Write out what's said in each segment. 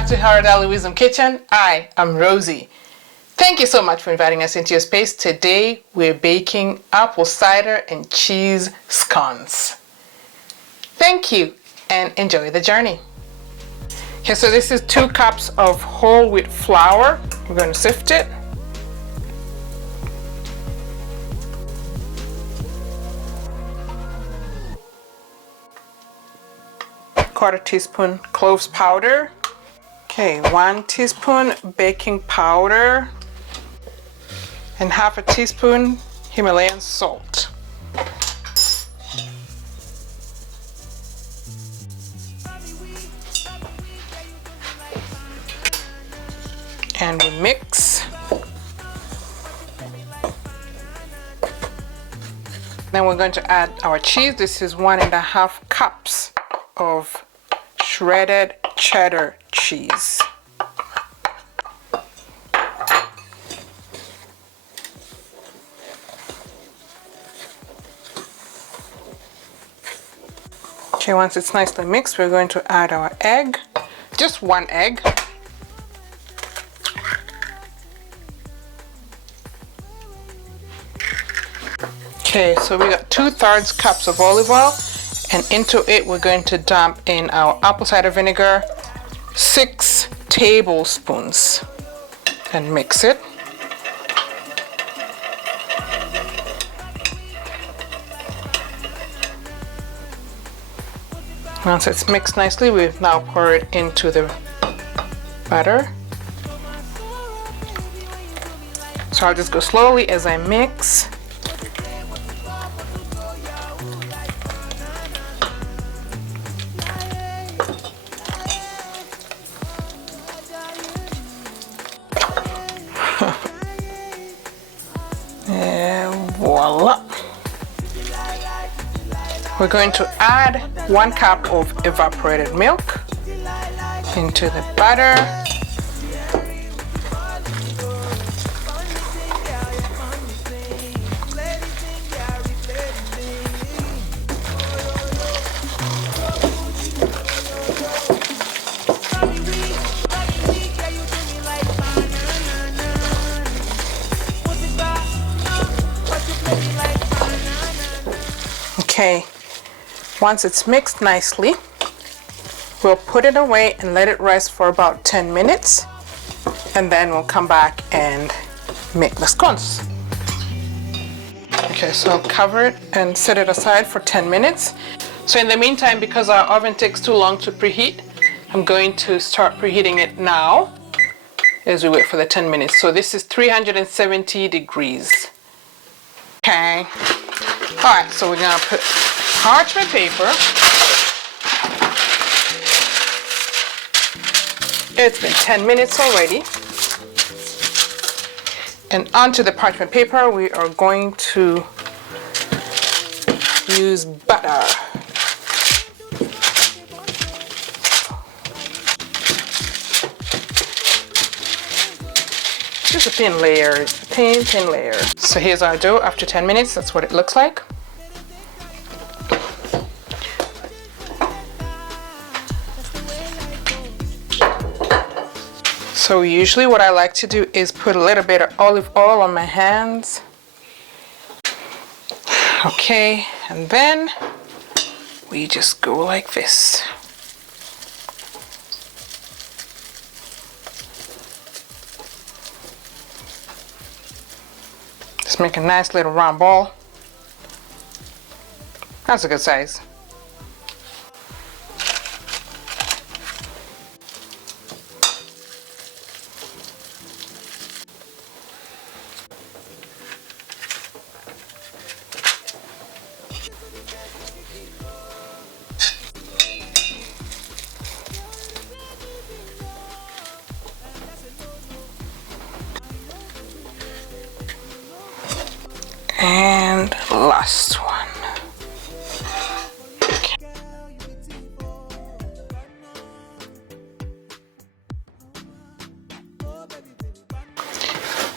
back to Her Daily Wisdom Kitchen. I am Rosie. Thank you so much for inviting us into your space. Today we're baking apple cider and cheese scones. Thank you and enjoy the journey. Okay, so this is 2 cups of whole wheat flour. We're going to sift it. Quarter teaspoon cloves powder. Okay, 1 teaspoon baking powder and half a teaspoon Himalayan salt. And we mix. Then we're going to add our cheese. This is 1.5 cups of shredded cheddar cheese. Okay, once it's nicely mixed, we're going to add our egg. Just 1 egg. Okay, so we got 2/3 cups of olive oil, and into it we're going to dump in our apple cider vinegar, 6 tablespoons, and mix it. Once it's mixed nicely, we now pour it into the butter. So I'll just go slowly as I mix. And voila! We're going to add 1 cup of evaporated milk into the butter. Okay. Once it's mixed nicely, we'll put it away and let it rest for about 10 minutes, and then we'll come back and make the scones. Okay, so I'll cover it and set it aside for 10 minutes. So in the meantime, because our oven takes too long to preheat, I'm going to start preheating it now as we wait for the 10 minutes. So this is 370 degrees. Okay. All right, so we're gonna put parchment paper. It's been 10 minutes already. And onto the parchment paper, we are going to use butter. Just a thin layer, thin layer. So here's our dough after 10 minutes. That's what it looks like. So usually what I like to do is put a little bit of olive oil on my hands. Okay, and then we just go like this. Just make a nice little round ball. That's a good size. And last one. Okay.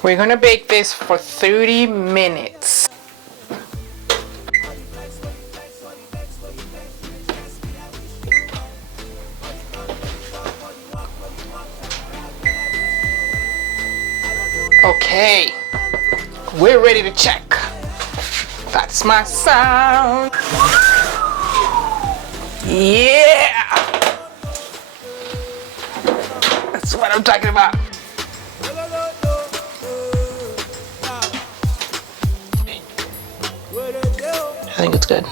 We're gonna bake this for 30 minutes. Okay, we're ready to check. That's my sound. Yeah! That's what I'm talking about. I think it's good.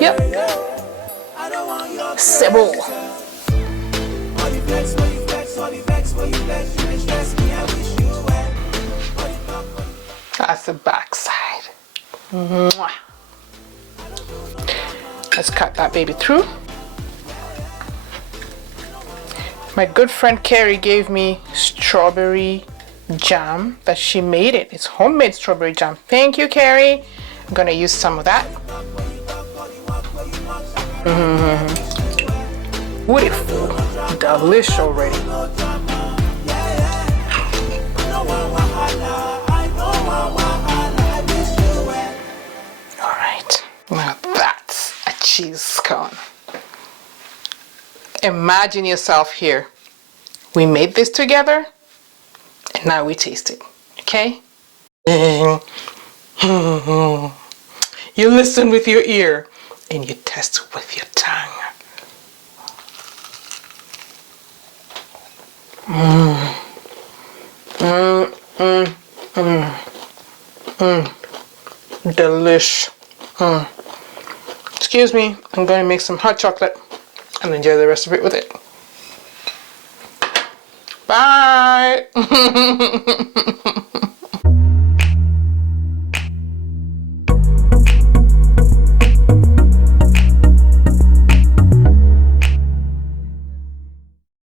Yep. Sibble. That's the back side. Mwah. Let's cut that baby through. My good friend Carrie gave me strawberry jam that she made it. It's homemade strawberry jam. Thank you, Carrie. I'm gonna use some of that. Beautiful, delish already. All right, now that's a cheese scone. Imagine yourself here. We made this together, and now we taste it, okay? You listen with your ear, and you test with your tongue. Delish. Excuse me, I'm going to make some hot chocolate and enjoy the rest of it with it. Bye.